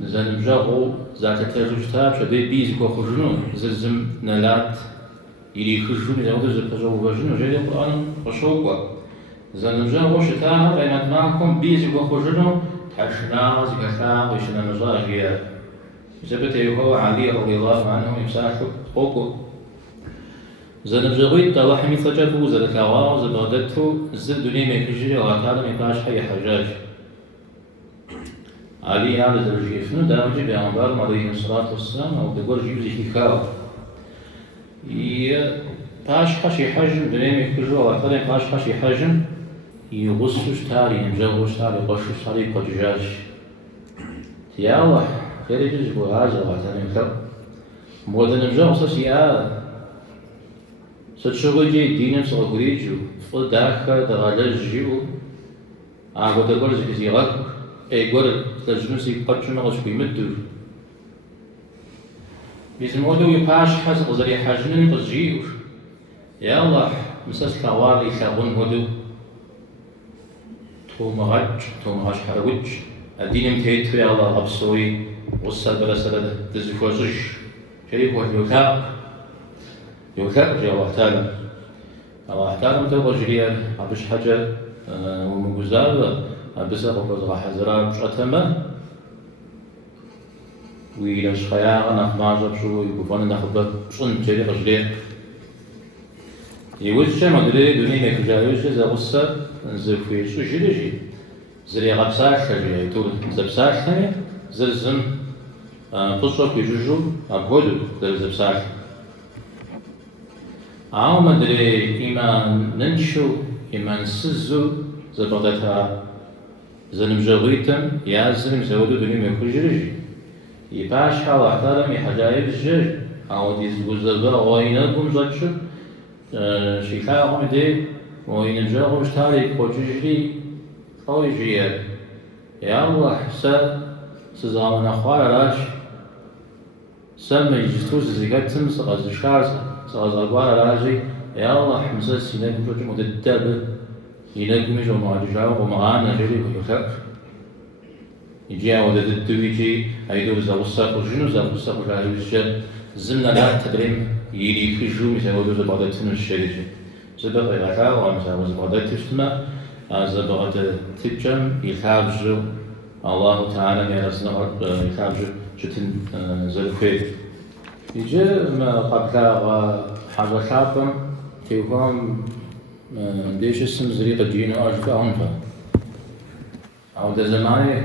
زنبجاغو ذات ترجتها شدي بيزكو خوجنو زلزم نلات يلي خوجنو زودو زبجاغو بجنو جاي القرآن وشوقوا زنبجاغو شتاها بينات معكم بيزكو خوجنو تحشنا زكاها ويشنا نزاجيا جبته هو علي رضي الله عنه يمساحه قوقو زنبجويت طلع مثل جابو زد كوا زبادته زد دنيا مكجري وعطاله مكاش حي حجاج علي على درجة فنو دامجي بأنبار عليه الصلاة والسلام أو تقول جيوزي كيكاو باش حشي حجم دنيا مكجري وعطاله باش حشي حجم يغسوش تاري يمجوش تاري قشوش تاري قجاج يا الله خير يجوز بوهاز وعطاله مكاو مودن مجوش سيئة ستشغل جي دينم سأقوليجو فداخل دغالج جيو أقول تقول زي غاك أقول تجنسي قتشنا غش بيمدو بيزمودو يباش حس غزري حجنن غزجيو يا الله مساس كواري خابون هدو تو مغاش حروج الدينم تيتو يا الله أبصوي وصل بلا سلة تزفوزش شريك وحيوكا يوكا جا واحتالا واحتالا متوقع جريا عبش حاجة ومجوزال عبس أقوى حزرا مش أتما ويلاش خيار نخماجة بشو يقفون نخبر شون جري رجلي يوجه مدري دنيا كجا يوجه زغصة زفوي شو جري زري غبساك خجي يطول زبساك خمي زلزم قصة يجوجو أبودو زبساك عاو مدري إما ننشو إما نسزو زبادتها زنمجويتم يا زلم زودو دنيا ميكو جرجي يباش حال احترم يحجايب الجرج عاو ديز بوزبا وينا بومزاتشو شيخا عمدي وين نجاو مشتاري كوجري أو يجري يا الله سزامن أخوار راش سمي يجتوز زيغتم سغاز شارز سغاز أخوار راجي يا الله حمزة سيناك مجوج مددب يناك مجو معجاو ومعانا جري ويخاف يجي وددد ويجي هيدو زاوساق وجنو زاوساق وجاوزجا زمنا لا تبريم يلي كجو مزاودو زبادتن الشريجي زبغ إغاكا ومزاو زبادت تشتما زبغت تجم يخافجو الله تعالى ميرسنا يخافجو جتن زلفيد يجي ما قبل حاجة خاطم كيفهم ديش اسم زريقة جينو أجفا عنفا أو ده زماني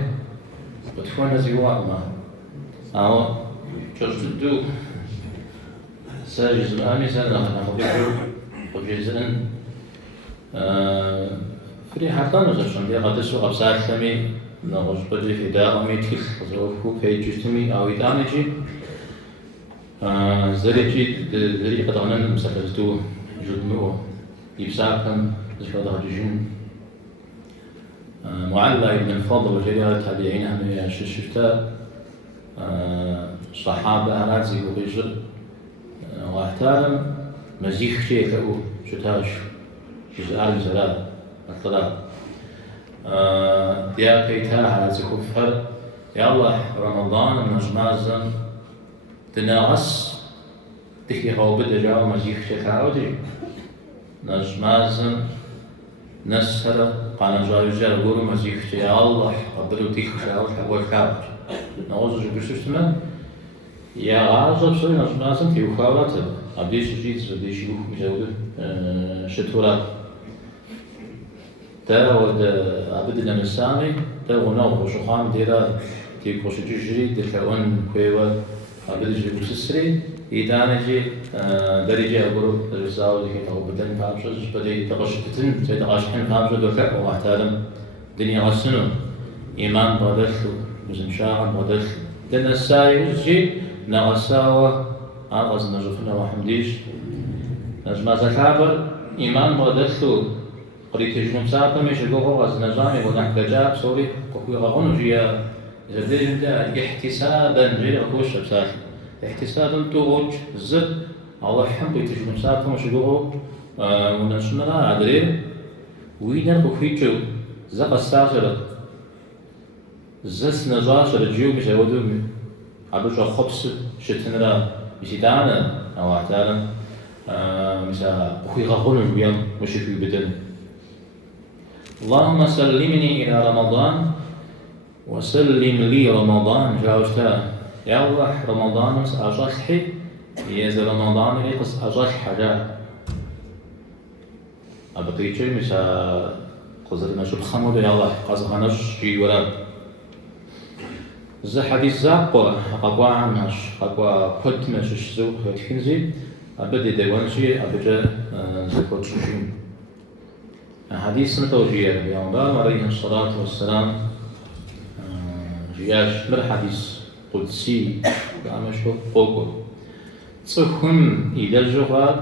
بتكون زيوات ما أو جرتدو ساجز مامي سنة نخبيكو وجيزن فري حتى نزشن دي قدسو قبسات ثمي نغش بدي في داغمي تيخ زوفكو في جتمي أو يدانجي زريجي ذري قدغنن مسافرتو جدنو يبساكم زفاده جيجن معلى ابن الفضل وجريرة التابعين هم شفتا صحابة هنازي وغيجر واحتارم مزيخ شيء كأو شتاش جزء زلال الطلاق ديا كيتها هنازي كفر يا الله رمضان من نجمازم تناغس تخي غوبة جاو مزيخ شيء كأودي نجمازم نسهر قانا جاوزة غورو مزيخ يا الله قدروا تيخ شاول حبوا الكابج نوزو جبشتما يا غازة بسوي نجمازم في وخاورات أبديش جيز بديش يوخ مجاود شتورات تا ود أبد المسامي تا وناو وشخام ديرا تيك وش جيجري دكون كويوا أبد جيبوس السري إيدانجي درجة أقولوا الرسالة اللي كانوا بدن كامشوز بدي تقشتن زي تقاشحن كامشوز دكتور واحترم دنيا غسنو إيمان بدخل مزمشاع بدخل دنا السايز جي نغساوة أغاز نجفنا وحمديش نجمع زكابر إيمان بدخل قريت جنوب ساعة مش جوه غاز نجامي ونحكي جاب سوري كوكي غونو جيا زدين ده احتسابا جي أكوش بساحل احتسابا توج زد الله يحب يتجمع ساعة مش جوه ونشنا عدري وينر بخيتشو زق الساعة زس نجاش الجيو مش هودو عبش خبز شتنرا بسيدانا أو احتالا مثلا بخي غقول ويام مش في بدن اللهم سلمني إلى رمضان وسلم لي رمضان جاوشتا يا الله رمضان مس أجرحي يز رمضان اللي قص أجرح حاجة أبقي شيء مش قصدنا شو بخمود يا الله قصدنا شيء ولا ز حديث زاقوا قوا عمش قوا كنت مش شو تكنزي أبدي دوانشي أبجا زكوت شوشين حديث متوجيه اليوم عليه الصلاة والسلام جياش مر حديث قدسي بعمشو فوقو تسخن إلى الجغال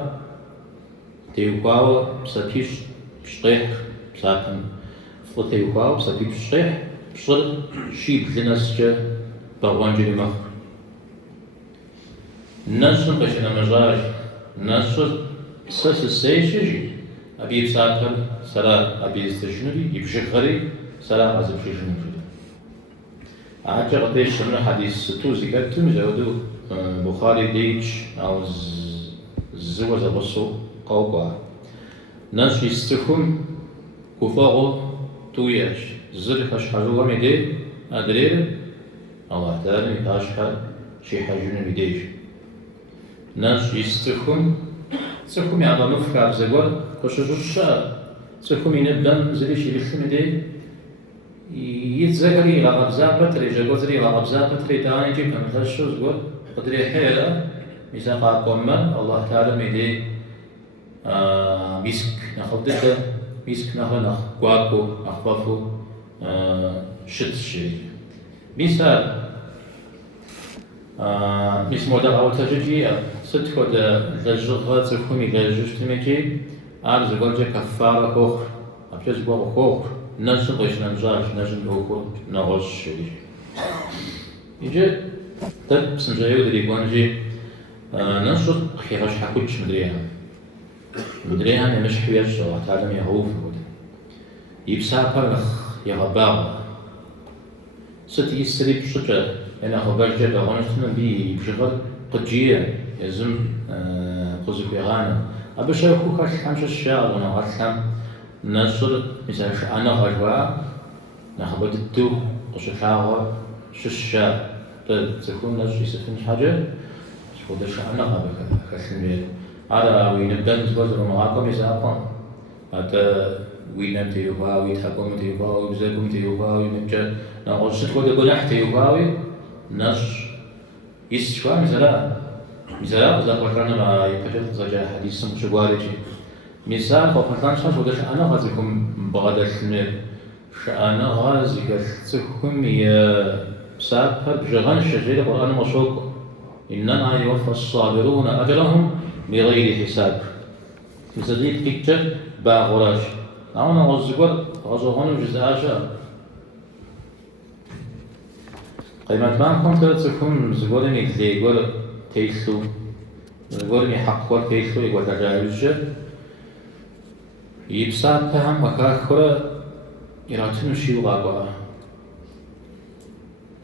تيوكاو بساتيش بشطيح بساتن فلو تيوكاو بساتيش بشطيح بشطر شيب لنسجة بغوانجي لمخر نشر قشنا مجاج نشر سس السيشجي أبي بساتر سلا أبي استشنري يبشخري سلا أزب ششنري عاجة قديش من حديث ستو زكاتم جودو بخاري ديش أو زوز بصو قوقع ناس يستخم كفاغو توياش زرق أشحالو ميدي أدرير الله تعالى أشحال شي حاجون ميديش ناس يستخم تسخم يعطى نفكار زغور كشجوشا تسخم ينبدن زليش يلخم دي يتذكري لغب زابت ري جوزري لغب زابت ري تاني جي كم تشوز زغور قدري حيرة ميزاقا قوما الله تعالى ميدي مسك ناخذته مسك ناخذ قواكو أخفافو شت شيء مثال مش مودا أو تجدي ستكود لجغة تكوني لجوجتمكي أرز قلجة كفارة كوخ أبجز بوغ كوخ نجم غيش نمجاج نجم بوكو نغش شيء يجي تب سنجايو دري قوانجي نشر خيغش حكوش مدريها مش حويش الله تعالى يهوف يبسا يغباغ ست يسري بشجة أنا خبرت بغنتنا بي بشغل قجية يزم قزق يغانا أبش يكون كاش خمسة الشهر وأنا أرسم نشر مثلا أنا غجوا نخبط الدو وشحاغة ششة تكون نشر يسفن حاجة شو ده أنا غبك كسمير هذا وينبدأ نزبط معاكم يساقم هذا وينام تيوبا ويتحكم تيوبا ويبزاكم تيوبا وينبجا نقول شد كده جناح تيوبا نش يسشوا مثلا إذا قررنا ما يبجد زجاج حديث مشوارجي مثال قفلان شاش ودش أنا غازكم بغداد المير شأنا غازك تكم يا بسابر بجغان الشجرة القرآن مشوق إنما يوفى الصابرون أجرهم بغير حساب مثل كيكتر باغوراش أنا غزقر غزوهن جزاجا قيمة ما كنت تكون زقر ميكلي قر تيسو زقر ميحق قر تيسو يقول تجاوز يبسات هم وكاخرة يراتن شيء غابا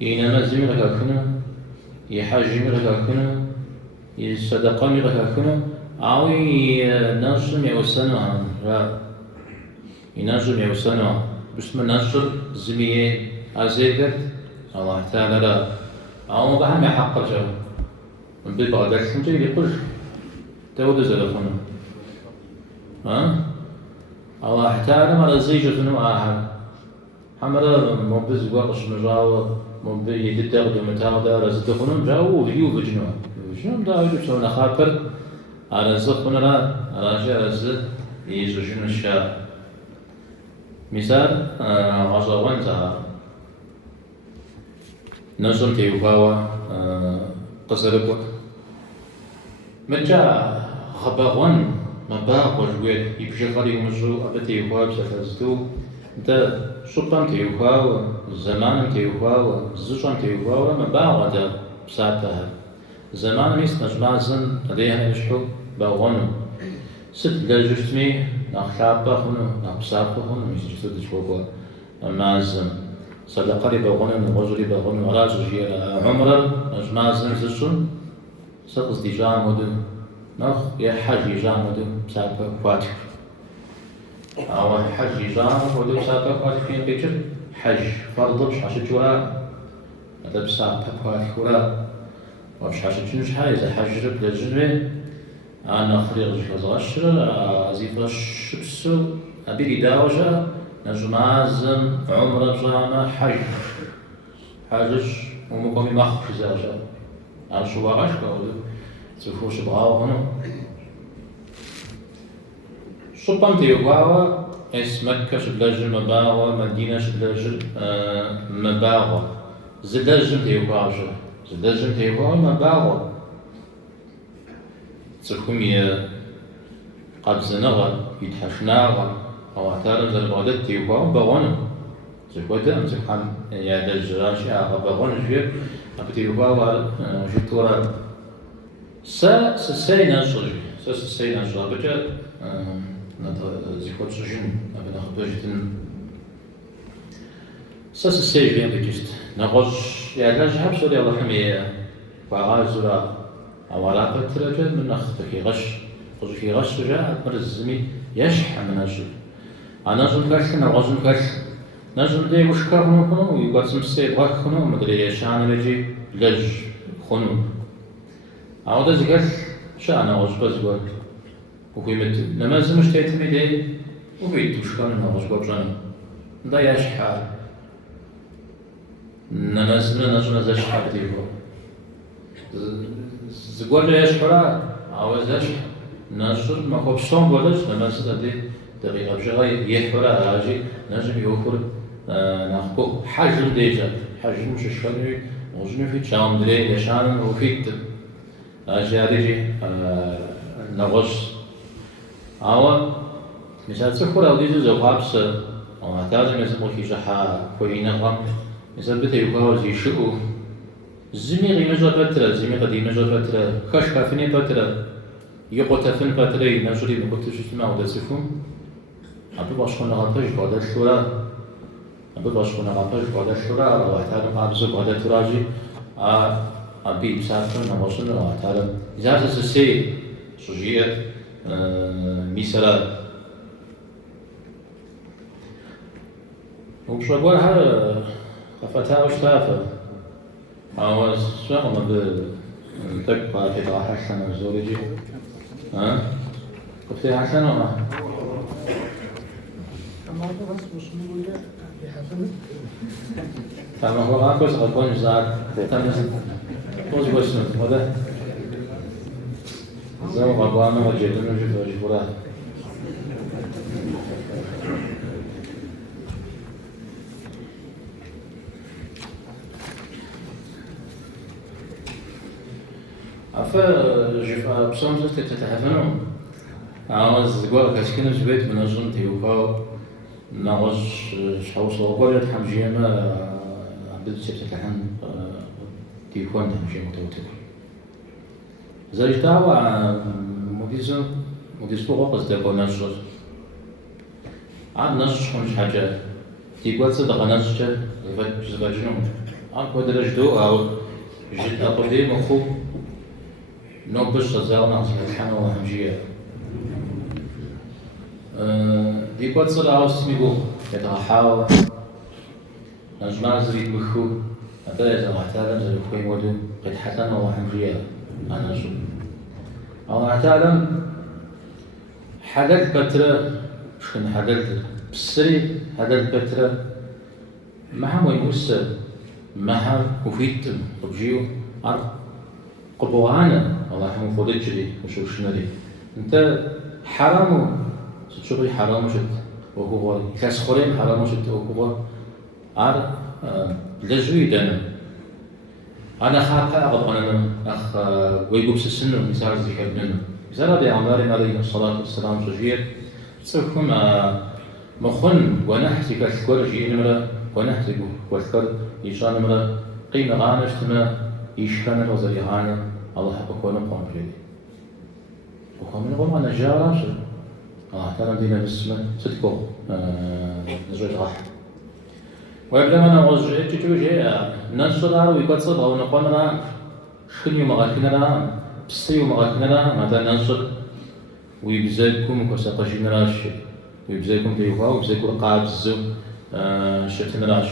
إنما زمر كنا يحجم كنا يصدقني كنا أو ينجم يوسنا ينجم يوسنا بسم نشر زمية أزيدت الله تعالى لا أو بهم يحق جو من ببعض سنتي يقول تود زلفنا الله تعالى ما رزيج فنو آخر حمرا مبز وقش مجاو مبز يدتغد ومتاغد رزدخنم جاو وفيو فجنو فجنو دا يجب سونا خاطر أرزقنا لا راجع رزق يزوجون الشاب مثال غزوان زها نزل تيوباوا قصربوا مجا خباغون مباغ وجويل يبشي غالي ومجرو أبتي يوباوا بسفزدو دا شطان تيوباوا زمان تيوباوا زوجان تيوباوا مباغ دا بساتها زمان ميس نجمازن لديها يشحو باغونو ست لجسمي نخلابا خنو نبسابا خنو ميس جسد شوكوا مازن صدقة باغونو نغجري باغونو راجو جيرا عمر نجمازن زشون سقز دي جامودو نخ يا حاجي جامودو بسابا فاتح أو حج جامودو بسابا فاتح فين بيجر حج فرض عشان جوا هذا بساعة بحال الكرة واش حاجة شحال إذا حاجة بلا جنبي أنا خريج كازاشر أزيفاش شبسو أبي داوجة نجمازم عمر جامع حاجة ومقامي مخ زاجة أنا شو باغاش كاولو تفوش بغاو هنا شو تيوغاوا اسمك شبلاج مباغا مدينة شبلاج مباغا زلاج تيوغاجا زلاج تيوغاوا مباغا تسكمي قابزناغا يتحشناغا أو اعتارم زل بغداد تيوغاوا باغونا زكوتا مزكحان يا دجراشي أغا باغونا جير أبتيوغاوا جيتورا سسينا شرجي سسينا شرجي بجا زيكوت شجن أبدا خبجتن سسيجي بجست نغش يا دجاب سوري الله حميه وغازرا أولا بترجع من أختك غش خذ غش جاء مرزمي يشح من أجل أنا نجم كاش نغزم كاش نجم دي مشكر خنو يقسم السيد غاك خنو مدري يشان رجي لج خنو عاود زكاش شان غش بزول وقيمت نماز مش تيتمدي وبيت مشكر نغش بجان دا يشح نماز نجم زش حبتيبو زقول ليش حرا عاوزاش نشر ما خوبشون بولش لما سدي دقيقة بجاي يحرا راجي نجم يوفر ناخبو حجم ديجا حجم مش شغلي وجني في شام دري يشان وفيت أجاري نغش أو مثال سكر أو ديجا زوابس أو هتازم يسمو كي جحا كوينا غام مثال بتيوكاوز يشقو زميغي نجر بترا زميغ دي نجر بترا خش كافني بترا يقطفن بترا نجري بقطش اسمه ودا سفهم أبي باشخنا غطاش بعد الشورى أبي باشخنا غطاش بعد الشورى وأتعلم عبز بعد تراجي أبي مسافر نوصل وأتعلم إذا سسي سجيت مثلا وبشغل هذا فتاة وشتافة أو شغلة بتبقى تبقى حسنة زوجي ها كنت حسنة ولا تمام هو ما كويس غلطان زاد تمام توزي كويس هذا زي ما بابانا وجدنا نجيب وجبنا أفا جفا بسام زوجتي تتحفنوا عاوز قولك أسكن زبيت من أجل تيوكاو ناوز شحوص وقولت حمجيما عبد سيبت لحن تيكون حمجيما توتك زي دعوة مديز فوق قصدي نشر عاد نشر مش حاجة تيقول صدق نشر زباجنون عاد قدر أجدو أو جد أقدي مخو نوبش زاونا سبحانه وهمجية دي قد صدق عاوز ميقو يتغحاو نجمع زريد مخو هذا إذا محتاجا زي خوي مودو قد حسن وهمجية أنا شو أو محتاجا حدث بترة شكن حدث بسري حدث بترة ما هم يمس ما هم وفيت رجيو عرض قبوانا والله هم فودجري وشو شنري أنت حرامو ستشوفي حرامو شد وهو كاسخورين حرامو شد وهو عار لجوي دنا أنا خاطئ أغضبنا أخ ويجوب السن مثال زي كابننا مثال أبي عمار عليه الصلاة والسلام شجير سوكم مخن ونحسي كالكور جي نمرة ونحسي كالكور يشان نمرة قيمة غانش تما يشكن وزري غانا الله حقك ونقوم جدي وقام نقول أنا جارة شو تعالى دينا بسمة صدقوا نزوج راح ويبدأ من أغزجت تجوجي ننصر ويقول صدق ونقوم لنا شنو مغاكنا لنا بسيو مغاكنا لنا مثلا ننصر ويبزاكم وكساقشين راش ويبزاكم تيوها ويبزاكم قابزو شتن راش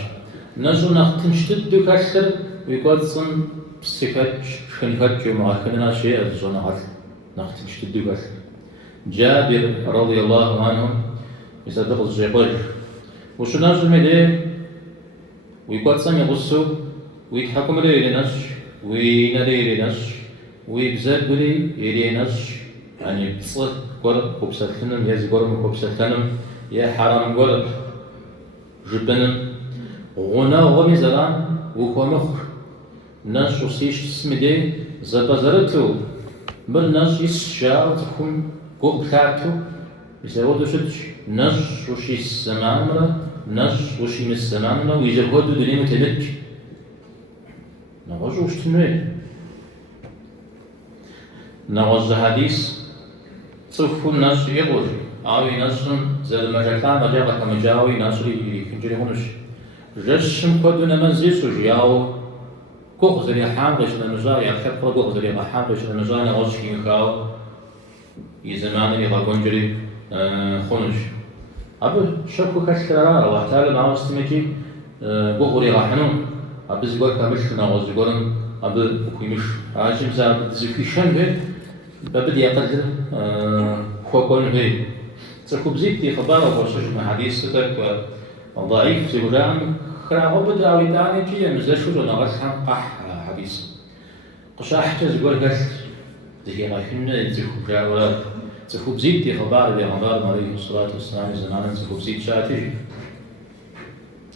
نزو نختم شتد كاشتر ويقصن بسكت شنكت ومعكننا شيء الزنا هذا نختش تدوبر جابر رضي الله عنه يصدق الزبر وشو نجم ده ويقصن يغصو ويتحكم عليه لناس وينادي لناس ويبزقلي يليناس يعني بصق قرب كوبساتنم يا قرب كوبساتنم يا حرام قرب جبنم غنا ومزران وخمخ ناس وسيش اسمدي زبازرتو بل ناس يسشاو تكون قوب خاتو يسودو شدش ناس وشي السمامرة ناس وشي من السمامرة ويجرهودو دنيا متبج نغوز وش تنوي نغوز حديث تصفو الناس يغوز آوي ناس زي المجاكان مجاقة كمجاوي ناس اللي يكنجري هونش جشم كودو نمزيسو جياو كوخ زري حاملش لمجا يركب كوخ زري حاملش لمجا نغوز كيمكاو يزمان اللي غاكونجري خونش أبو شكو كشكرا وحتى لما استمكي بوغري غاحنون أبو زيقول كامش نغوز زيقولن أبو بكويمش عاجم زاب زيكيشن به ببدي يقدر خوكون به تركو بزيكتي خبارة وشوش من حديث ستك وضعيف زيقولان خراغو بدا ويداني جي مزاشو جو نغاز حنقح حديث قشاح زيقول قلت زي غاحن زيكو جاولا تخو بزيكتي خبارة لغنبار عليه الصلاة والسلام زمان تخو بزيك شاتي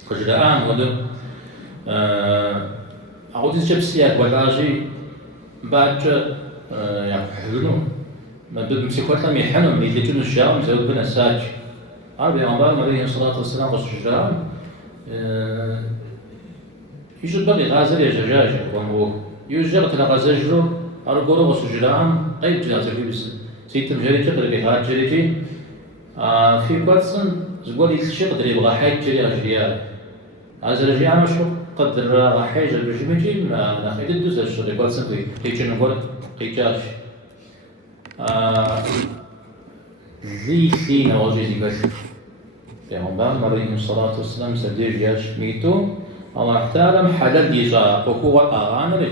خجران ودو أعود الجبسيات ولاجي بعد يعني حلو ما بمسكوت لم يحنم اللي يجون الشام زود بنا ساج عربي عمبار عليه الصلاة والسلام والشجران يجد بقي غازل يا جاجة ومو يجد غازجرو أرجو وسجران أي جنازة في بس سيتم جريجة قريب هاد جريجي في قدسن زقول يشق قريب غاحيد جري أجريال هذا الرجال مش قدر غاحيج البرجمجي ما ناخذ الدوز الشغل قدسن في هيك نقول قيجاش ذي سين وجزي قش پیامبر عليه الصلاة والسلام سدير جاش ميتو الله احترم حلال ديجار وقوة أغانري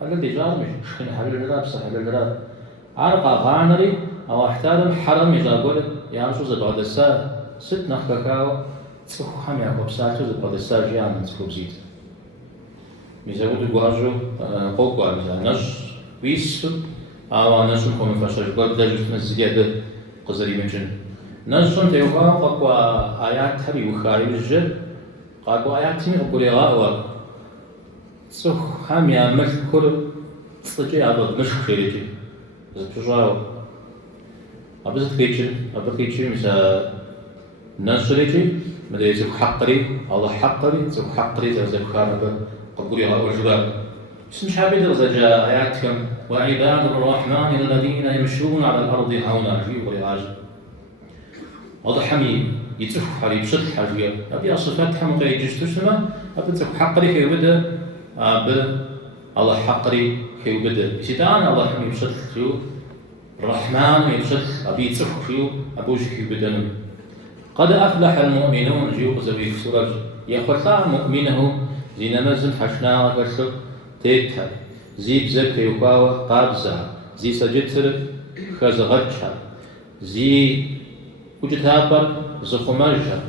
حلال ديجار مش خن حلال لا بس حلال لا عرق أغانري الله احترم حرم يجابول يعني شو زبادة الساعة ست نخكاو تسكو حمي أكو بساعة شو زبادة الساعة جيان تسكو بزيت ميزاود جواجو قوقوا مثلا نش ويس أو نشون كم فشل قد دجت من الزيادة قزري منجن نشون تيوقع قوقوا آيات هبي وخارج الجل قوقوا آيات تيمي قولي غاوا تسكو حمي مش كل تسجي عبد مش خيرجي زبجاو أبز خيرجي مثلا نشرجي مدري زب حقري الله حقري زب حقري زب خارج قولي غاوا جبال مش حابب زجا آياتكم وعباد الرحمن الذين يمشون على الأرض هونا في ورعاج وضحمي يتفق حالي بشد حاجة أبي صفات حمق يجستسما أبي تفق حقري كي يبدأ أبي الله حقري كي يبدأ سيدان الله حمي بشد خيو الرحمن يبشد أبي يتفق خيو أبوش كي يبدأ قد أفلح المؤمنون جيوق زبي في سورة يخلطا مؤمنه زي نمزن حشنا وكسر تيتها زي بزك يقاوة قابزة زي سجتر خزغتها زي وجتابر زخمجها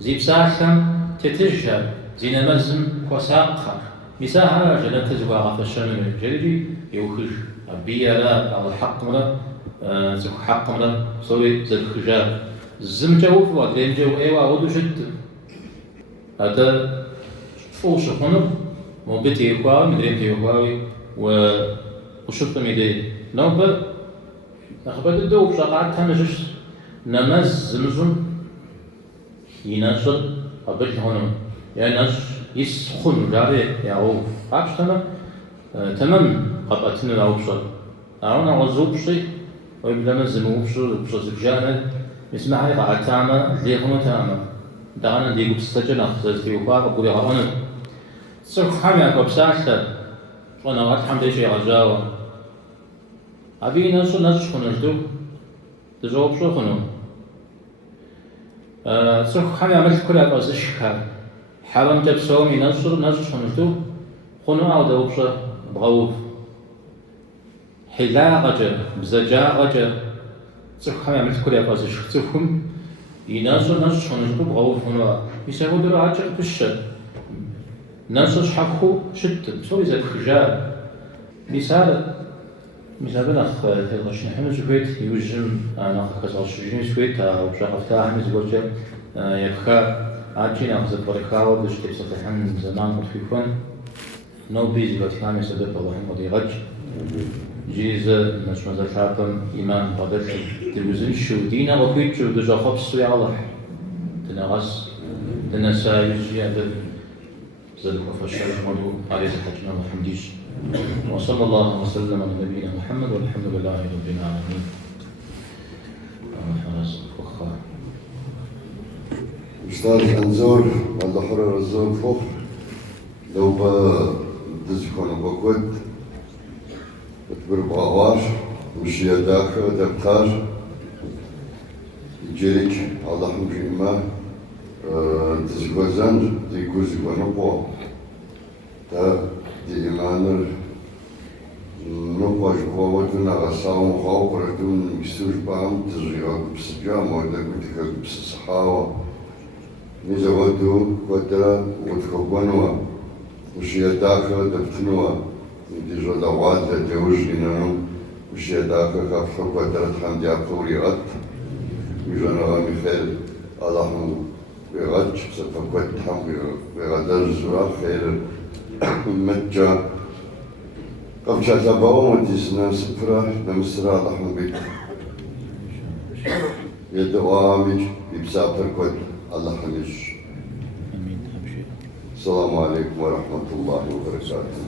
زي بساحة تتجها زي نمزن وساقها مساحة جنة تزواغ في الشمال الجريجي يوخش أبيا لا على الحق ملا زخ حق ملا صوي زخ خجاب زمجو فوادين جو ايوا ودو جد هذا فوش خنب موبتي يقاوي مدريمتي يقاوي وشفت ميدي نوبر أخبرت الدو بشاقات تنجش نمز زمزم ينشر أبرك هونم يعني نش يسخن جاري يعو قابش تمام قبأتنا العوبشر أعونا غزوب شيء ويبدأ مزمو بشر زبجانا اسمع هاي قاعد تعمل ليهم تعمل دعنا ديجو بستجل أخذ في وقاع وقولي غانا سوف حامي أكو بساعة وأنا وقت حمد شيء عجاوة أبي نشو خنجدو تجاوب شو خنو سوف حامي عملت كل أكو زشكار حرام جاب سومي نشو خنجدو خنو عودة وبشة بغوف حلاقة بزجاقة تفهم عملت كل أفاز شفتهم يناسو ناس شنو بغوف هنا يسوي درا عجق بالشد ناس حقه شت سوي زي الخجال مثال الأخ تلقش نحن زويت يوجم أنا كسر شجين زويت أو بشغف أحمد زوجة يبخا عاجين أخذ الطريقة ودش تبسط الحن زمان متفيفون نو بيزي بتفهم يسدب الله مضي غج جيز مش مزال شعبهم إيمان قدر تلوزن شو دينا وكيد شو دجا خبص ويا الله تنغس تنسى يجي عند زاد وفشل مدو عليه الحجنا والحمديش وصلى الله وسلم على نبينا محمد والحمد لله رب العالمين. أستاذ أنزور والحر الزور فوق لو بدزكون بقود بتبرب غواش وشي داخل دبتار جيريك الله مكرمة تزكوزن ديكوز ونقو تا دي إيمانر نقوش قوتنا غصاهم خاوقرتون مكسوش بام تزغيغا بسجام ودكوتك بسصحاوة نزغدو قدرة وتكبنوا وشي داخل دفتنوا دي جودا وعادة جوجينانو وشي داخل كافر قدرة حمد يعطوري غد يجونا غامي الله بغد ستفقد حمد بغدر زرا خير متجا قبل شاتباو مديسنا سفرة نمسرا الله بيت يدوامج ببسافر قد الله حميش. السلام عليكم ورحمة الله وبركاته.